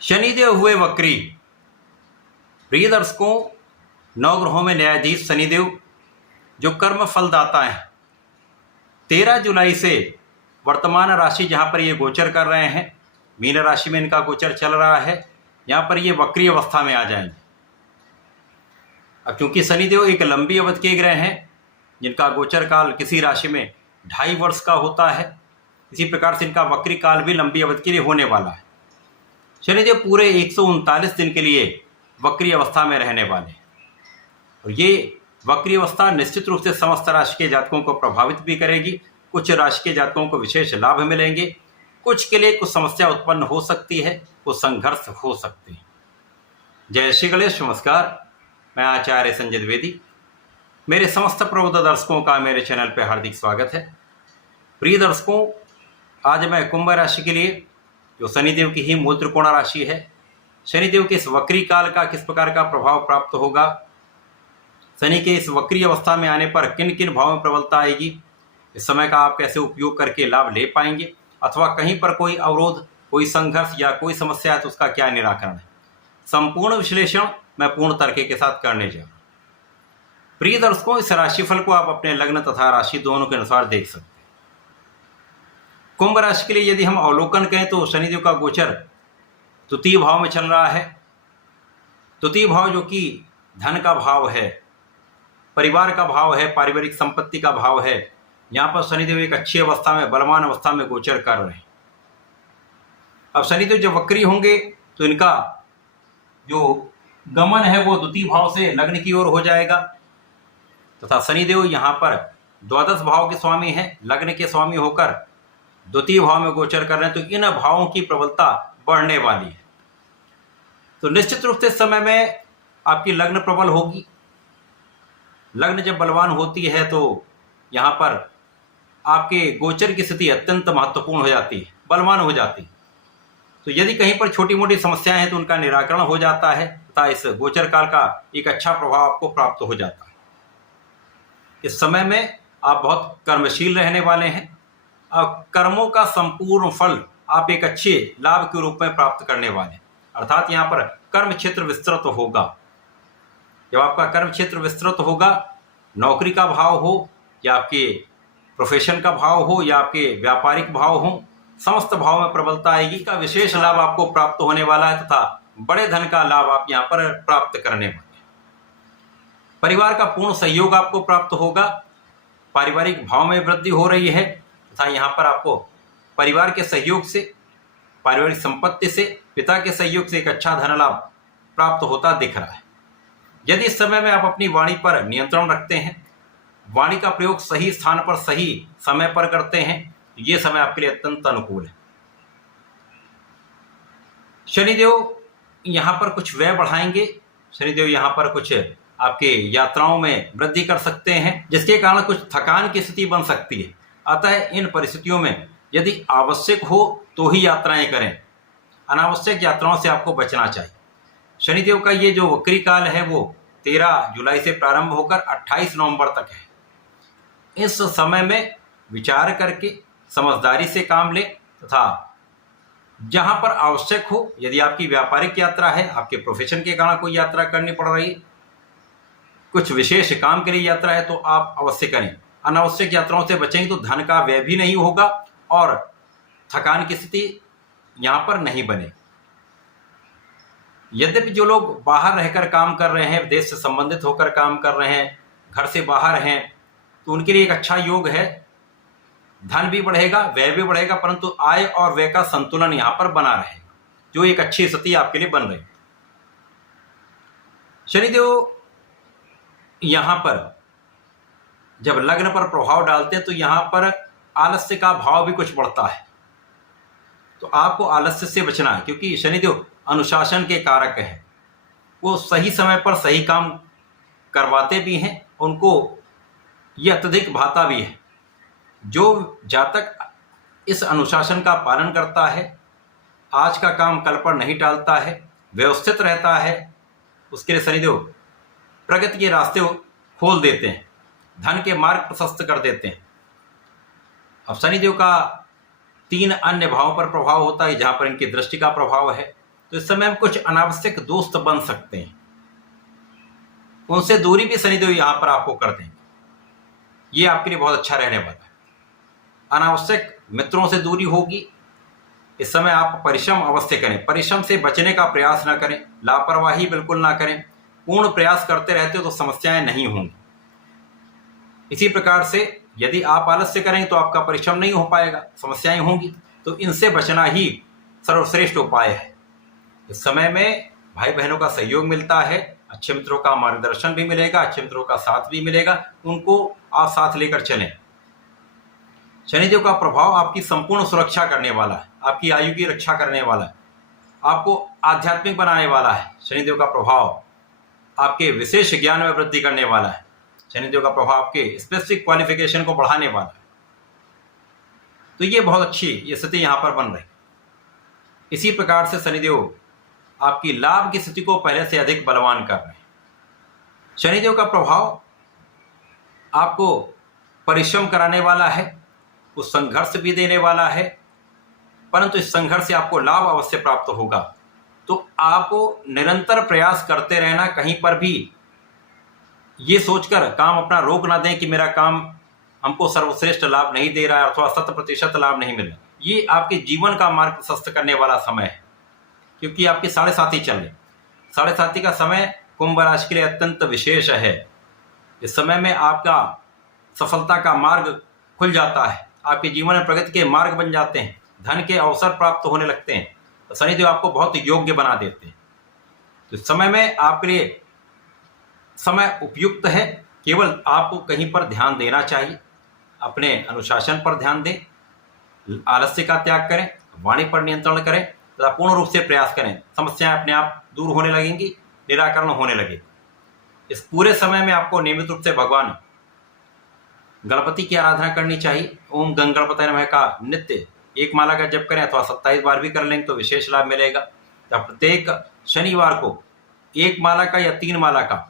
शनिदेव हुए वक्री। प्रिय दर्शकों, नवग्रहों में न्यायाधीश शनिदेव जो कर्म फलदाता हैं, 13 जुलाई से वर्तमान राशि जहाँ पर ये गोचर कर रहे हैं, मीन राशि में इनका गोचर चल रहा है, यहाँ पर ये वक्री अवस्था में आ जाएंगे। अब क्योंकि शनिदेव एक लंबी अवधि के ग्रह हैं जिनका गोचर काल किसी राशि में 2.5 वर्ष का होता है, इसी प्रकार से इनका वक्री काल भी लंबी अवधि के लिए होने वाला है। शनिदेव पूरे 139 दिन के लिए वक्री अवस्था में रहने वाले हैं और ये वक्री अवस्था निश्चित रूप से समस्त राशि के जातकों को प्रभावित भी करेगी। कुछ राशि के जातकों को विशेष लाभ मिलेंगे, कुछ के लिए कुछ समस्या उत्पन्न हो सकती है, कुछ संघर्ष हो सकते हैं। जय श्री गणेश। नमस्कार, मैं आचार्य संजय द्विवेदी। मेरे समस्त प्रबुद्ध दर्शकों का मेरे चैनल पर हार्दिक स्वागत है। प्रिय दर्शकों, आज मैं कुंभ राशि के लिए, जो शनिदेव की ही मूल त्रिकोण राशि है, शनिदेव के इस वक्री काल का किस प्रकार का प्रभाव प्राप्त होगा, शनि के इस वक्री अवस्था में आने पर किन किन भावों में प्रबलता आएगी, इस समय का आप कैसे उपयोग करके लाभ ले पाएंगे, अथवा कहीं पर कोई अवरोध, कोई संघर्ष या कोई समस्या है तो उसका क्या निराकरण है, संपूर्ण विश्लेषण मैं पूर्ण तर्क के साथ करने जा रहा हूं। प्रिय दर्शकों, इस राशिफल को आप अपने लग्न तथा राशि दोनों के अनुसार देख सकते हैं। कुंभ राशि के लिए यदि हम अवलोकन करें तो शनिदेव का गोचर तृतीय भाव में चल रहा है। तृतीय भाव जो कि धन का भाव है, परिवार का भाव है, पारिवारिक संपत्ति का भाव है, यहाँ पर शनिदेव एक अच्छी अवस्था में, बलवान अवस्था में गोचर कर रहे हैं। अब शनिदेव जब वक्री होंगे तो इनका जो गमन है वो द्वितीय भाव से लग्न की ओर हो जाएगा तथा शनिदेव यहाँ पर द्वादश भाव के स्वामी हैं, लग्न के स्वामी होकर द्वितीय भाव में गोचर कर रहे हैं, तो इन भावों की प्रबलता बढ़ने वाली है। तो निश्चित रूप से इस समय में आपकी लग्न प्रबल होगी। लग्न जब बलवान होती है तो यहाँ पर आपके गोचर की स्थिति अत्यंत महत्वपूर्ण हो जाती है, बलवान हो जाती है। तो यदि कहीं पर छोटी मोटी समस्याएं हैं तो उनका निराकरण हो जाता है तथा इस गोचर काल का एक अच्छा प्रभाव आपको प्राप्त हो जाता है। इस समय में आप बहुत कर्मशील रहने वाले हैं और कर्मों का संपूर्ण फल आप एक अच्छे लाभ के रूप में प्राप्त करने वाले हैं। अर्थात यहाँ पर कर्म क्षेत्र विस्तृत होगा। जब आपका कर्म क्षेत्र विस्तृत होगा, नौकरी का भाव हो या आपके प्रोफेशन का भाव हो या आपके व्यापारिक भाव हो, समस्त भाव में प्रबलता आएगी का विशेष लाभ आपको प्राप्त होने वाला है तथा बड़े धन का लाभ आप यहाँ पर प्राप्त करने वाले हैं। परिवार का पूर्ण सहयोग आपको प्राप्त होगा। पारिवारिक भाव में वृद्धि हो रही है तथा यहाँ पर आपको परिवार के सहयोग से, पारिवारिक संपत्ति से, पिता के सहयोग से एक अच्छा धन लाभ प्राप्त होता दिख रहा है। यदि इस समय में आप अपनी वाणी पर नियंत्रण रखते हैं, वाणी का प्रयोग सही स्थान पर सही समय पर करते हैं, तो ये समय आपके लिए अत्यंत अनुकूल है। शनिदेव यहाँ पर कुछ व्यय बढ़ाएंगे। शनिदेव यहाँ पर कुछ आपके यात्राओं में वृद्धि कर सकते हैं, जिसके कारण कुछ थकान की स्थिति बन सकती है। अतः इन परिस्थितियों में यदि आवश्यक हो तो ही यात्राएं करें, अनावश्यक यात्राओं से आपको बचना चाहिए। शनिदेव का ये जो वक्री काल है वो 13 जुलाई से प्रारंभ होकर 28 नवंबर तक है। इस समय में विचार करके समझदारी से काम लें तथा जहां पर आवश्यक हो, यदि आपकी व्यापारिक यात्रा है, आपके प्रोफेशन के कारण कोई यात्रा करनी पड़ रही, कुछ विशेष काम के लिए यात्रा है, तो आप अवश्य करें। अनावश्यक यात्राओं से बचेंगे तो धन का व्यय भी नहीं होगा और थकान की स्थिति यहाँ पर नहीं बने। यद्यपि जो लोग बाहर रहकर काम कर रहे हैं, देश से संबंधित होकर काम कर रहे हैं, घर से बाहर हैं, तो उनके लिए एक अच्छा योग है। धन भी बढ़ेगा, व्यय भी बढ़ेगा, परंतु आय और व्यय का संतुलन यहाँ पर बना रहेगा, जो एक अच्छी स्थिति आपके लिए बन रही। शनिदेव यहाँ पर जब लग्न पर प्रभाव डालते हैं तो यहाँ पर आलस्य का भाव भी कुछ बढ़ता है। तो आपको आलस्य से बचना है, क्योंकि शनिदेव अनुशासन के कारक हैं। वो सही समय पर सही काम करवाते भी हैं, उनको ये अत्यधिक भाता भी है। जो जातक इस अनुशासन का पालन करता है, आज का काम कल पर नहीं टालता है, व्यवस्थित रहता है, उसके लिए शनिदेव प्रगति के रास्ते खोल देते हैं, धन के मार्ग प्रशस्त कर देते हैं। अब शनिदेव का 3 अन्य भावों पर प्रभाव होता है, जहाँ पर इनकी दृष्टि का प्रभाव है। तो इस समय हम कुछ अनावश्यक दोस्त बन सकते हैं, उनसे दूरी भी शनिदेव यहाँ पर आपको कर देंगे। ये आपके लिए बहुत अच्छा रहने वाला है। अनावश्यक मित्रों से दूरी होगी। इस समय आप परिश्रम अवश्य करें, परिश्रम से बचने का प्रयास ना करें, लापरवाही बिल्कुल ना करें। पूर्ण प्रयास करते रहते हो तो समस्याएं नहीं होंगी। इसी प्रकार से यदि आप आलस्य करें तो आपका परिश्रम नहीं हो पाएगा, समस्याएं होंगी। तो इनसे बचना ही सर्वश्रेष्ठ उपाय है। इस समय में भाई बहनों का सहयोग मिलता है, अच्छे मित्रों का मार्गदर्शन भी मिलेगा, अच्छे मित्रों का साथ भी मिलेगा, उनको आप साथ लेकर चलें। शनिदेव का प्रभाव आपकी संपूर्ण सुरक्षा करने वाला है, आपकी आयु की रक्षा करने वाला है, आपको आध्यात्मिक बनाने वाला है। शनिदेव का प्रभाव आपके विशेष ज्ञान में वृद्धि करने वाला है। शनिदेव का प्रभाव आपके स्पेसिफिक क्वालिफिकेशन को बढ़ाने वाला है। तो ये बहुत अच्छी ये स्थिति यहाँ पर बन रही। इसी प्रकार से शनिदेव आपकी लाभ की स्थिति को पहले से अधिक बलवान कर रहे हैं। शनिदेव का प्रभाव आपको परिश्रम कराने वाला है, उस संघर्ष भी देने वाला है, परंतु इस संघर्ष से आपको लाभ अवश्य प्राप्त होगा। तो आपको निरंतर प्रयास करते रहना, कहीं पर भी ये सोचकर काम अपना रोक ना दें कि मेरा काम हमको सर्वश्रेष्ठ लाभ नहीं दे रहा है अथवा 100% लाभ नहीं मिल रहा। ये आपके जीवन का मार्ग प्रशस्त करने वाला समय है, क्योंकि आपके 7.5 चल रहे। 7.5 का समय कुंभ राशि के लिए अत्यंत विशेष है। इस समय में आपका सफलता का मार्ग खुल जाता है, आपके जीवन में प्रगति के मार्ग बन जाते हैं, धन के अवसर प्राप्त होने लगते हैं। तो शनिदेव आपको बहुत योग्य बना देते हैं। तो इस समय में आपके लिए समय उपयुक्त है। केवल आपको कहीं पर ध्यान देना चाहिए, अपने अनुशासन पर ध्यान दें, आलस्य का त्याग करें, वाणी पर नियंत्रण करें तथा पूर्ण रूप से प्रयास करें। समस्याएं अपने आप दूर होने लगेंगी, निराकरण होने लगेगा। इस पूरे समय में आपको नियमित रूप से भगवान गणपति की आराधना करनी चाहिए। ओम गंग गणपतये नमः का नित्य 1 माला का जप करें अथवा 27 बार भी कर लेंगे तो विशेष लाभ मिलेगा। तो प्रत्येक शनिवार को 1 माला का या 3 माला का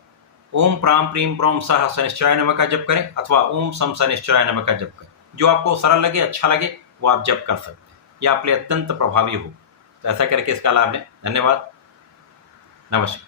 ओम प्राम प्रीम प्रोम सह शनिश्चराय नमः का जप करें अथवा ओम सम शनिश्चराय नमः का जप करें। जो आपको सरल लगे, अच्छा लगे, वो आप जप कर सकते हैं। यह आपके लिए अत्यंत प्रभावी हो। तो ऐसा करके इसका लाभ लें। धन्यवाद, नमस्कार।